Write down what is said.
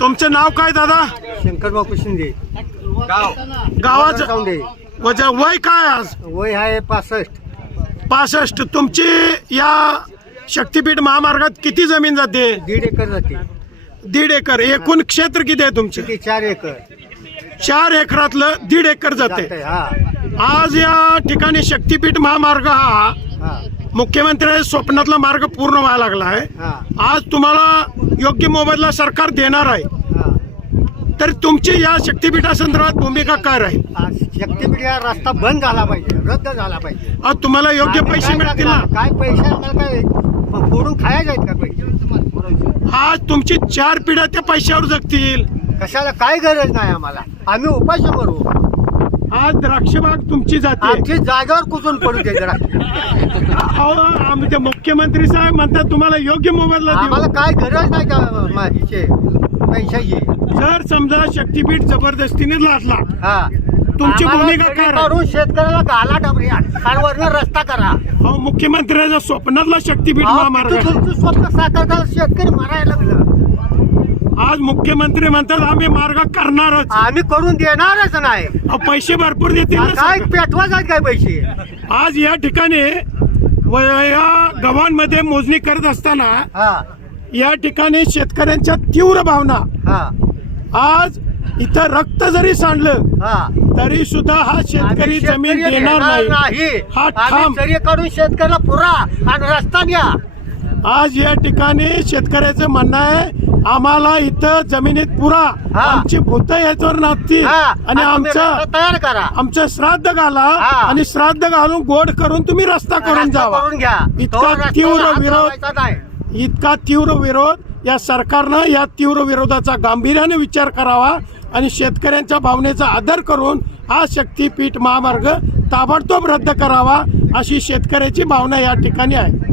तुमचं नाव काय दादा? शंकर बापू शिंदे. गावाचं वय काय आज? वय आहे 65. तुमची या शक्तीपीठ महामार्गात किती जमीन जाते? 1.5 एकर जाते. 1.5 एकर. एकूण क्षेत्र किती आहे तुमचे? किती? 4 एकर. 4 एकरातलं 1.5 एकर जाते. जाते. हा आज या ठिकाणी शक्तीपीठ महामार्ग हा हा मुख्यमंत्री स्वप्नातला मार्ग पूर्ण व्हायला लागला आहे. हा आज तुम्हाला योग्य मोबदला सरकार देणार आहे, हा. तर तुमची या शक्तीपीठासंदर्भात भूमिका काय राहील? आज शक्तीपीठ हा रस्ता बंद झाला पाहिजे, रद्द झाला पाहिजे. आज तुम्हाला योग्य आम्ही पैसे काय मिळतील ना? करणार? काय पैसे आम्हाला काय फोडून खायचे आहेत का पैसे? आज तुमची 4 पिढ्या त्या पैशावर जगतील. कशाला काय गरज नाही आम्हाला. आम्ही उपाशी मरू. आज द्राक्षबाग तुमची जाते. आमची जागेवर कुजून पडू दे जरा. आमचे मुख्यमंत्री साहेब म्हणतात तुम्हाला योग्य मोबदला आम्हाला देऊ. काय गरज नाही का हिचे पैशाची. जर समजा शक्तीपीठ जबरदस्तीने लादला, हा तुमची आम्हाला भूमिका तरी काय राहील? करून शेतकऱ्याला घाला डबऱ्या आणि वरनं रस्ता करा. अहो, मुख्यमंत्र्याच्या स्वप्नातला शक्तीपीठ महामार्ग आहे. तुमचं स्वप्न साकार करा. शेतकरी मरायला लागलं. आज मुख्यमंत्री म्हणतात आम्ही मार्ग करणारच. आम्ही करून देणारच नाही. अहो, पैसे भरपूर देतील ना काय सरकार. पेटवा जात काय पैसे. आज या ठिकाणी या गावांमध्ये मोजणी करत असताना हा या ठिकाणी शेतकऱ्यांच्या तीव्र भावना, हा आज इथं रक्त जरी सांडलं हा तरी सुद्धा हा शेतकरी जमीन देणार नाही. हा ठाम. आम्ही तरी काढून शेतकऱ्याला पुरा आणि रस्ता द्या. आज या ठिकाणी शेतकऱ्याचं म्हणणं आहे आम्हाला इथं जमिनीत पुरा, हा. आमची भूत याच्यावर नाचतील हा आणि तुम्ही आमचं रस्ता तयार करा. आमचं श्राद्ध घाला हा. आणि श्राद्ध घालून गोड करून तुम्ही रस्ता करून रस्ता जावा. करून घ्या. इतका तो रस्त्यावर तीव्र हात विरोध, लावायचा नाही. इतका तीव्र विरोध या सरकारनं या तीव्र विरोधाचा गांभीर्याने विचार करावा आणि शेतकऱ्यांच्या भावनेचा आदर करून हा शक्तीपीठ महामार्ग ताबडतोब रद्द करावा अशी शेतकऱ्याची भावना या ठिकाणी आहे.